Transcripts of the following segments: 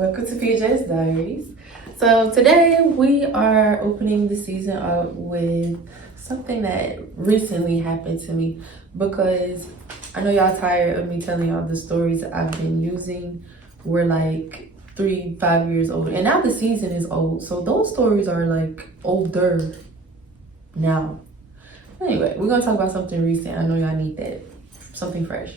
Welcome to Peejaeeees Diaries. So today we are opening the season up with something that recently happened to me, because I know y'all tired of me telling y'all the stories I've been using were like 3-5 years old, and now the season is old, so those stories are like older now. Anyway, we're gonna talk about something recent. I know y'all need that, something fresh.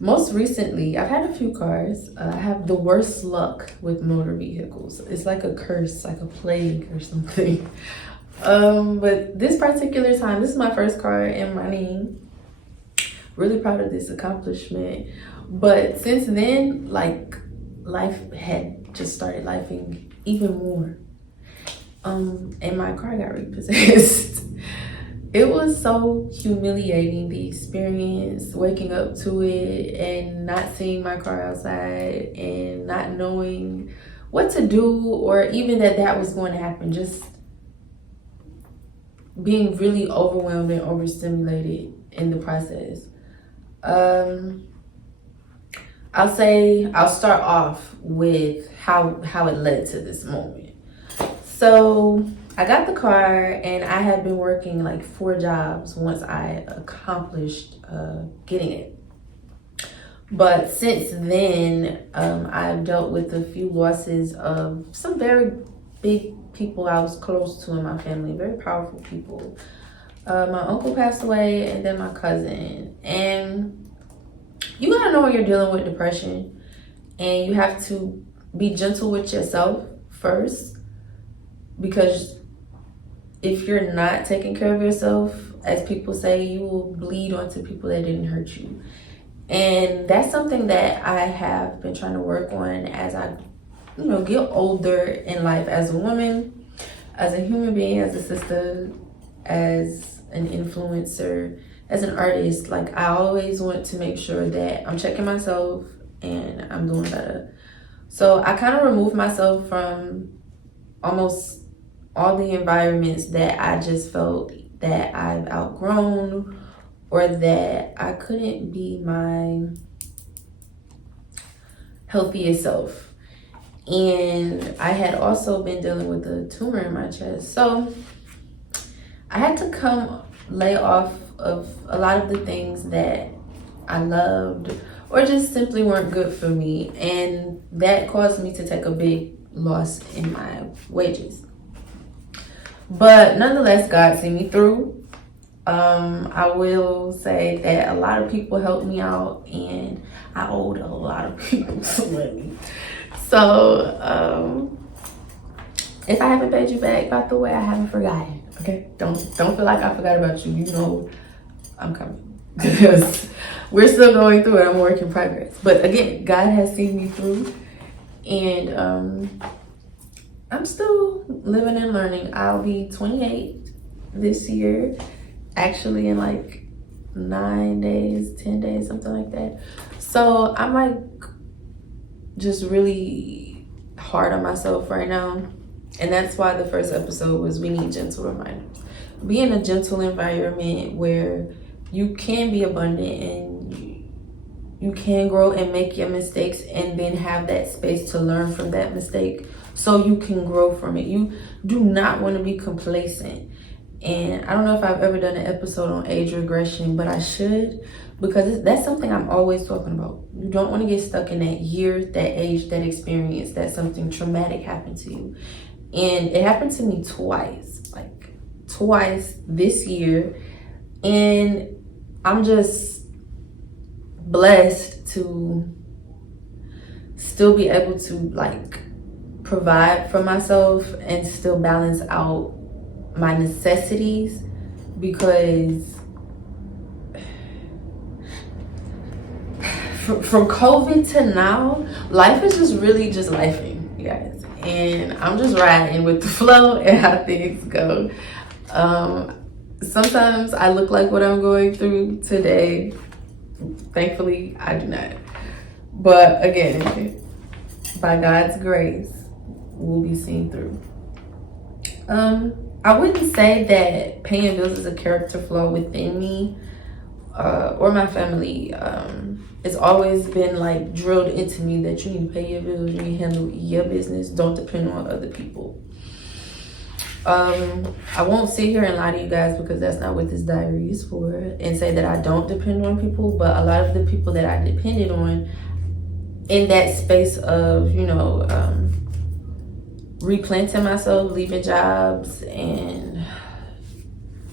Most recently, I've had a few cars. I have the worst luck with motor vehicles. It's like a curse, like a plague or something. But this particular time, this is my first car in my name. Really proud of this accomplishment. But since then, like, life had just started lifing even more. And my car got repossessed. It was so humiliating, the experience, waking up to it and not seeing my car outside and not knowing what to do, or even that was going to happen. Just being really overwhelmed and overstimulated in the process. I'll start off with how it led to this moment. So I got the car and I had been working like 4 jobs once I accomplished getting it. But since then, I've dealt with a few losses of some very big people I was close to in my family, very powerful people. My uncle passed away, and then my cousin. And you gotta know when you're dealing with depression, and you have to be gentle with yourself first, because if you're not taking care of yourself, as people say, you will bleed onto people that didn't hurt you. And that's something that I have been trying to work on as I, get older in life, as a woman, as a human being, as a sister, as an influencer, as an artist. Like, I always want to make sure that I'm checking myself and I'm doing better. So I kind of removed myself from almost all the environments that I just felt that I've outgrown, or that I couldn't be my healthiest self. And I had also been dealing with a tumor in my chest. So I had to lay off of a lot of the things that I loved, or just simply weren't good for me. And that caused me to take a big loss in my wages. But nonetheless, God see me through. I will say that a lot of people helped me out, and I owed a lot of people some money. So if I haven't paid you back, by the way, I haven't forgotten. Okay, don't feel like I forgot about you. You know I'm coming, because we're still going through it. I'm a work in progress. But again, God has seen me through, and I'm still living and learning. I'll be 28 this year, actually in like 9 days, 10 days, something like that. So I'm like just really hard on myself right now. And that's why the first episode was, we need gentle reminders. Be in a gentle environment where you can be abundant and you can grow and make your mistakes, and then have that space to learn from that mistake so you can grow from it. You do not want to be complacent. And I don't know if I've ever done an episode on age regression, but I should, because that's something I'm always talking about. You don't want to get stuck in that year, that age, that experience, that something traumatic happened to you. And it happened to me twice this year. And I'm just blessed to still be able to like provide for myself and still balance out my necessities, because from COVID to now, life is just really just lifing, you guys. And I'm just riding with the flow and how things go. Sometimes I look like what I'm going through today. Thankfully, I do not. But again, by God's grace, we'll be seen through. I wouldn't say that paying bills is a character flaw within me. or my family, it's always been like drilled into me that you need to pay your bills, you need to handle your business, don't depend on other people. I won't sit here and lie to you guys because that's not what this diary is for, and say that I don't depend on people, but a lot of the people that I depended on in that space of, you know, replanting myself, leaving jobs, and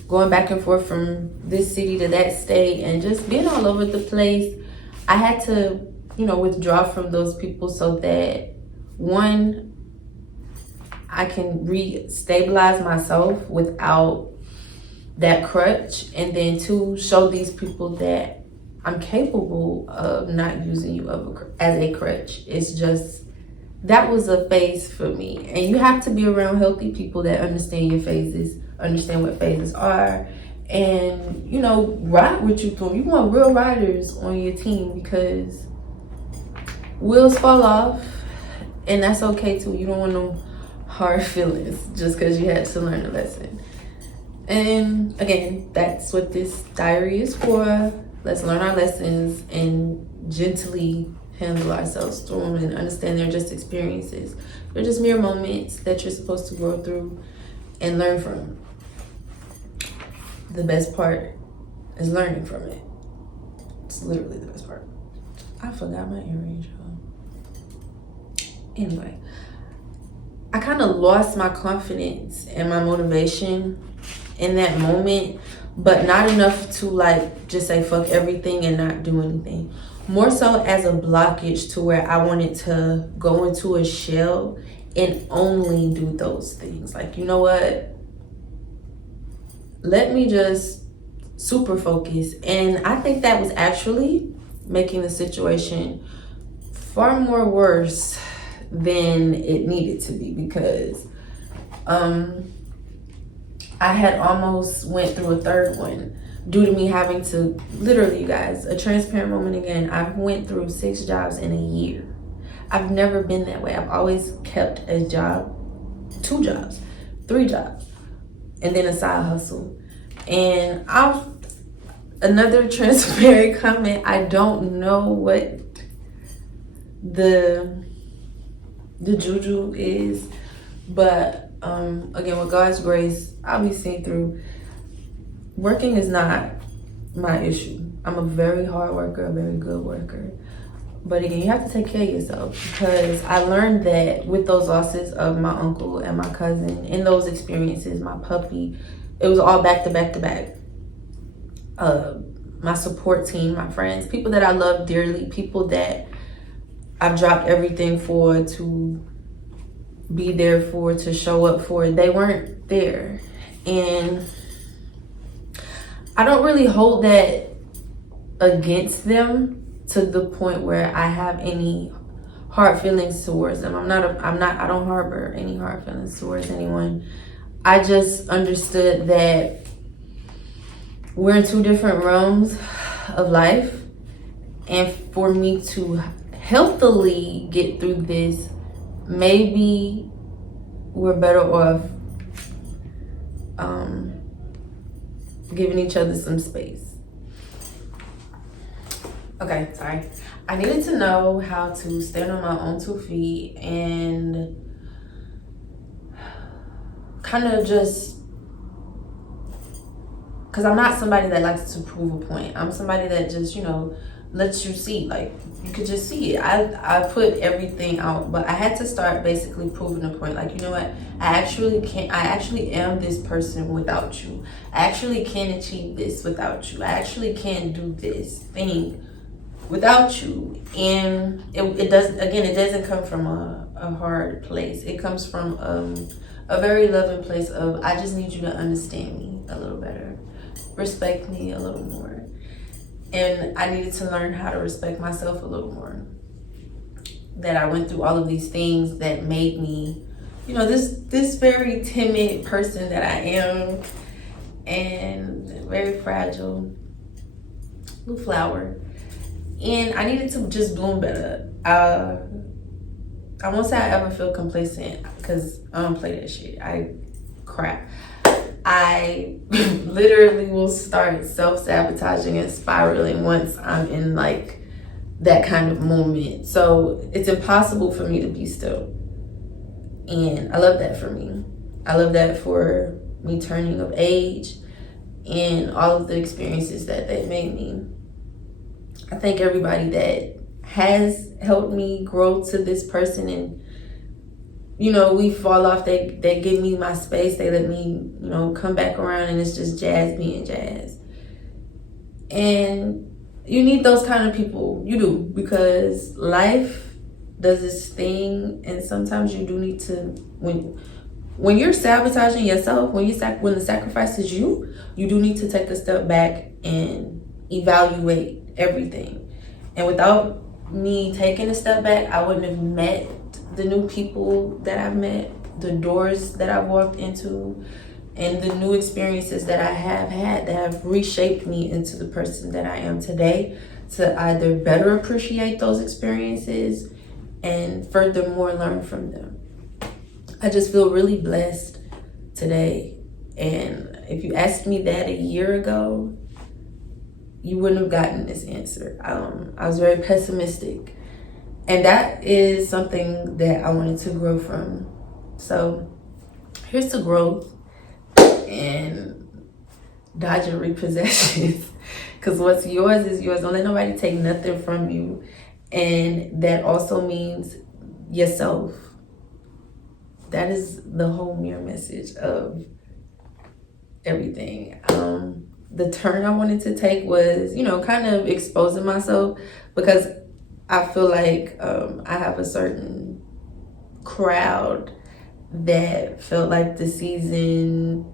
going back and forth from this city to that state, and just being all over the place, I had to, you know, withdraw from those people so that, one, I can re-stabilize myself without that crutch, and then two, show these people that I'm capable of not using you as a crutch. It's just, that was a phase for me. And you have to be around healthy people that understand your phases, understand what phases are, and, you know, ride with you through. You want real riders on your team, because wheels fall off, and that's okay too. You don't want no hard feelings just because you had to learn a lesson. And again, that's what this diary is for. Let's learn our lessons and gently handle ourselves through them, and understand they're just experiences. They're just mere moments that you're supposed to grow through and learn from. The best part is learning from it. It's literally the best part. I forgot my earrings, y'all. Anyway, I kind of lost my confidence and my motivation in that moment, but not enough to like just say fuck everything and not do anything. More so as a blockage to where I wanted to go into a shell and only do those things. Like, you know what? Let me just super focus. And I think that was actually making the situation far more worse than it needed to be, because I had almost went through a third one due to me having to, literally, you guys, a transparent moment again, I've went through 6 jobs in a year. I've never been that way. I've always kept a job, 2 jobs, 3 jobs, and then a side hustle. And another transparent comment, I don't know what the juju is, but again, with God's grace, I'll be seen through. Working is not my issue. I'm a very hard worker, a very good worker. But again, you have to take care of yourself, because I learned that with those losses of my uncle and my cousin, in those experiences, my puppy, it was all back to back to back. My support team, my friends, people that I love dearly, people that I've dropped everything for, to be there for, to show up for, they weren't there. And I don't really hold that against them to the point where I have any hard feelings towards them. I don't harbor any hard feelings towards anyone. I just understood that we're in 2 different realms of life, and for me to healthily get through this, maybe we're better off giving each other some space. Okay, sorry. I needed to know how to stand on my own 2 feet and kind of just, because I'm not somebody that likes to prove a point. I'm somebody that just, you know, lets you see, like, you could just see it. I put everything out, but I had to start basically proving a point. Like, you know what? I actually am this person without you. I actually can achieve this without you. I actually can do this thing without you. And it doesn't come from a hard place. It comes from a very loving place of, I just need you to understand me a little better, respect me a little more. And I needed to learn how to respect myself a little more. That I went through all of these things that made me, you know, this very timid person that I am, and very fragile little flower. And I needed to just bloom better. I won't say I ever feel complacent, because I don't play that shit. I crap. I literally will start self-sabotaging and spiraling once I'm in like that kind of moment. So it's impossible for me to be still. And I love that for me. I love that for me turning of age and all of the experiences that they made me. I thank everybody that has helped me grow to this person, and you know, we fall off, they give me my space, they let me, you know, come back around, and it's just jazz being jazz. And you need those kind of people, you do, because life does its thing, and sometimes you do need to, when you're sabotaging yourself, when the sacrifice is you do need to take a step back and evaluate everything. And without me taking a step back, I wouldn't have met the new people that I've met, the doors that I've walked into, and the new experiences that I have had that have reshaped me into the person that I am today, to either better appreciate those experiences and furthermore learn from them. I just feel really blessed today. And if you asked me that a year ago, you wouldn't have gotten this answer. I was very pessimistic. And that is something that I wanted to grow from. So here's to growth and dodging repossessions. Because what's yours is yours. Don't let nobody take nothing from you. And that also means yourself. That is the whole mirror message of everything. The turn I wanted to take was, you know, kind of exposing myself, because I feel like I have a certain crowd that felt like the season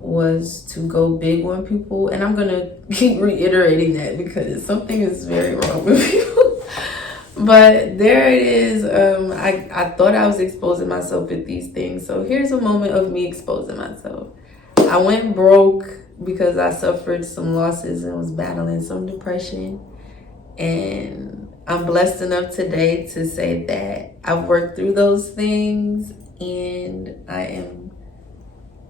was to go big on people. And I'm going to keep reiterating that because something is very wrong with people. But there it is. I thought I was exposing myself with these things. So here's a moment of me exposing myself. I went broke because I suffered some losses and was battling some depression. And I'm blessed enough today to say that I've worked through those things, and I am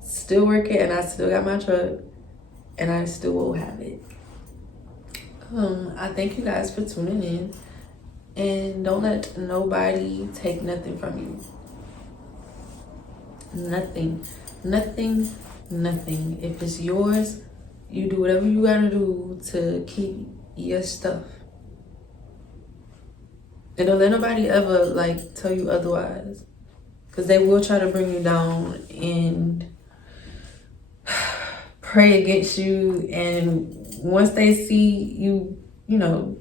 still working, and I still got my truck, and I still will have it. I thank you guys for tuning in, and don't let nobody take nothing from you. Nothing. If it's yours, you do whatever you gotta do to keep your stuff. And don't let nobody ever like tell you otherwise, because they will try to bring you down and pray against you. And once they see you, you know,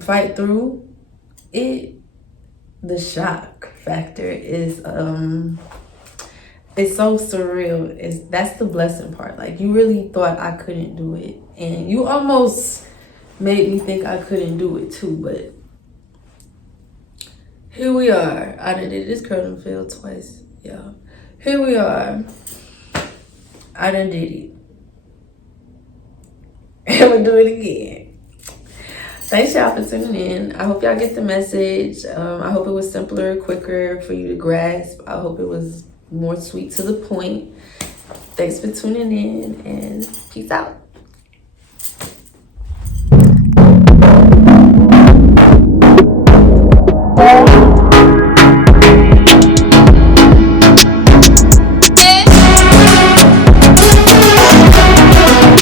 fight through it, the shock factor is it's so surreal. That's the blessing part. Like, you really thought I couldn't do it, and you almost made me think I couldn't do it too. But here we are. I done did this curl failed twice, y'all. Here we are. I done did it. I'm gonna do it again. Thanks y'all for tuning in. I hope y'all get the message. I hope it was simpler, quicker for you to grasp. I hope it was more sweet to the point. Thanks for tuning in, and peace out.